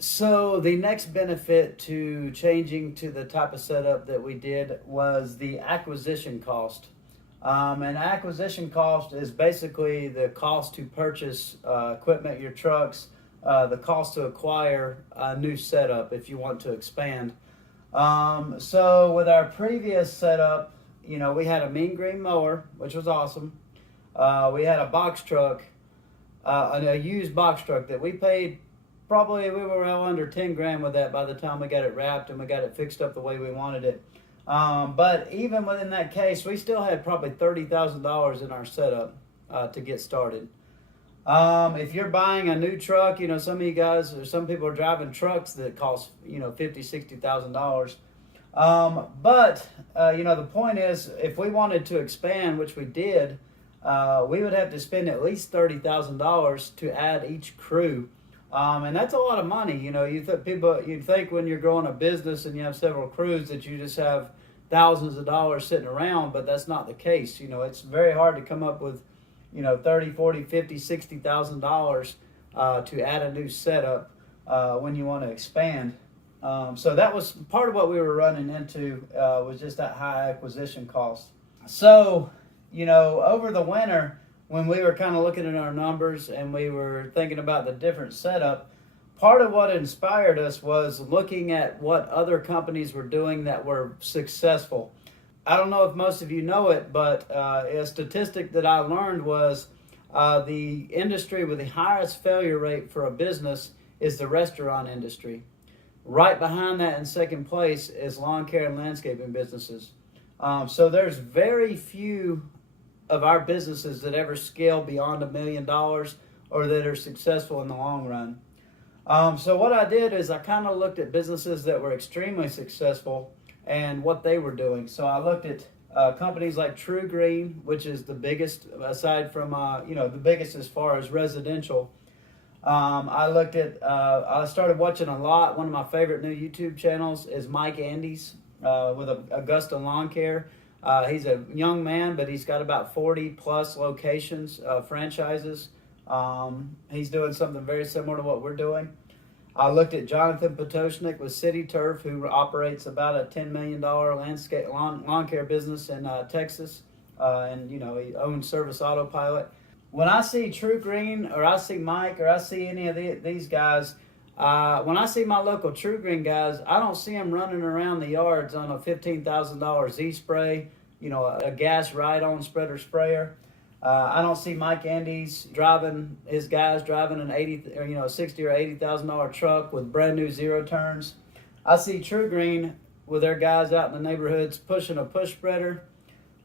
So the next benefit to changing to the type of setup that we did was the acquisition cost. And acquisition cost is basically the cost to purchase equipment, your trucks, the cost to acquire a new setup if you want to expand. So with our previous setup, we had a mean green mower, which was awesome. We had a box truck, a used box truck that we paid. Probably we were well under 10 grand with that by the time we got it wrapped and we got it fixed up the way we wanted it. But even within that case, we still had probably $30,000 in our setup to get started. If you're buying a new truck, some of you guys or some people are driving trucks that cost $50,000, $60,000. But the point is, if we wanted to expand, which we did, we would have to spend at least $30,000 to add each crew. And that's a lot of money. You'd think when you're growing a business and you have several crews that you just have thousands of dollars sitting around, but that's not the case. It's very hard to come up with, 30, 40, 50, $60,000 to add a new setup when you want to expand. So that was part of what we were running into was just that high acquisition cost. So, over the winter, when we were kind of looking at our numbers and we were thinking about the different setup, part of what inspired us was looking at what other companies were doing that were successful. I don't know if most of you know it, but a statistic that I learned was the industry with the highest failure rate for a business is the restaurant industry. Right behind that in second place is lawn care and landscaping businesses. So there's very few of our businesses that ever scale beyond $1 million or that are successful in the long run. So what I did is I kind of looked at businesses that were extremely successful and what they were doing. So I looked at companies like True Green, which is the biggest aside from the biggest as far as residential. I started watching a lot. One of my favorite new YouTube channels is Mike Andes with Augusta Lawn Care. He's a young man, but he's got about 40 plus locations, franchises. He's doing something very similar to what we're doing. I looked at Jonathan Potoshnik with City Turf, who operates about a $10 million landscape lawn care business in Texas. And he owns Service Autopilot. When I see True Green or I see Mike or I see any of these guys, when I see my local True Green guys, I don't see them running around the yards on a $15,000 Z-Spray, a gas ride-on spreader sprayer. I don't see Mike Andes driving an $60,000 or $80,000 truck with brand new zero turns. I see True Green with their guys out in the neighborhoods pushing a push spreader.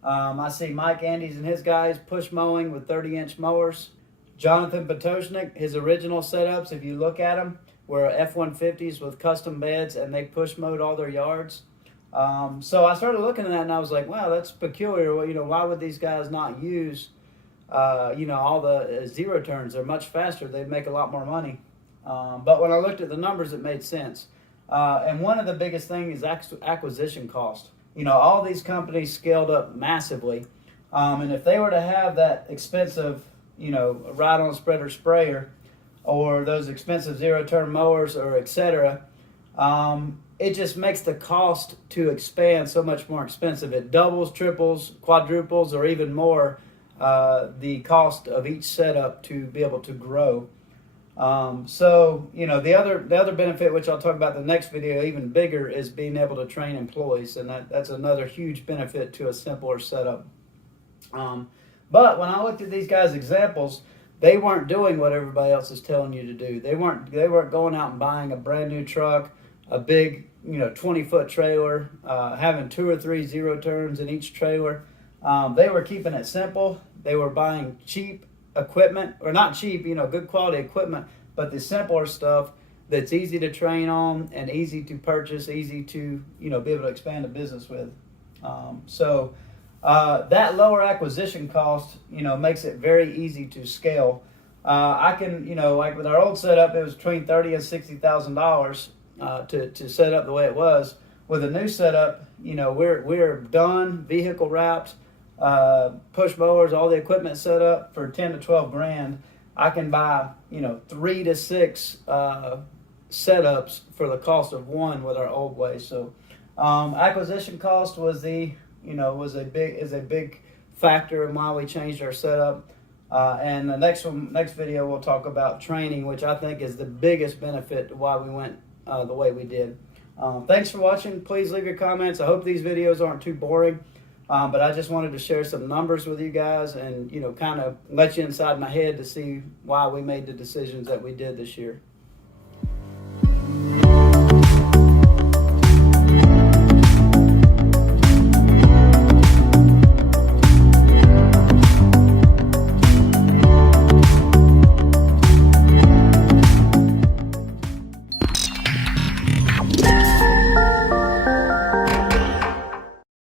I see Mike Andes and his guys push mowing with 30-inch mowers. Jonathan Potoshnik, his original setups, if you look at them, were F-150s with custom beds, and they push mowed all their yards. So I started looking at that, and I was like, wow, that's peculiar. Why would these guys not use, all the zero turns? They're much faster. They'd make a lot more money. But when I looked at the numbers, it made sense. And one of the biggest things is acquisition cost. All these companies scaled up massively. And if they were to have that expensive, ride-on spreader sprayer or those expensive zero-turn mowers or et cetera, it just makes the cost to expand so much more expensive. It doubles, triples, quadruples, or even more the cost of each setup to be able to grow. The other benefit, which I'll talk about in the next video, even bigger, is being able to train employees, and that's another huge benefit to a simpler setup. But when I looked at these guys' examples, they weren't doing what everybody else is telling you to do. They weren't going out and buying a brand new truck, a big 20-foot trailer, having 2 or 3 zero turns in each trailer. They were keeping it simple. They were buying cheap equipment, or not cheap, good quality equipment, but the simpler stuff that's easy to train on and easy to purchase, easy to, be able to expand a business with. That lower acquisition cost, makes it very easy to scale. I can, like with our old setup, it was between $30,000 and $60,000 to set up the way it was. With a new setup, we're done, vehicle wrapped, push mowers, all the equipment set up for 10 to 12 grand. I can buy, 3 to 6 setups for the cost of one with our old way. So acquisition cost was a big factor in why we changed our setup. And the next video we'll talk about training, which I think is the biggest benefit to why we went the way we did. Thanks for watching. Please leave your comments. I hope these videos aren't too boring, but I just wanted to share some numbers with you guys and kind of let you inside my head to see why we made the decisions that we did this year.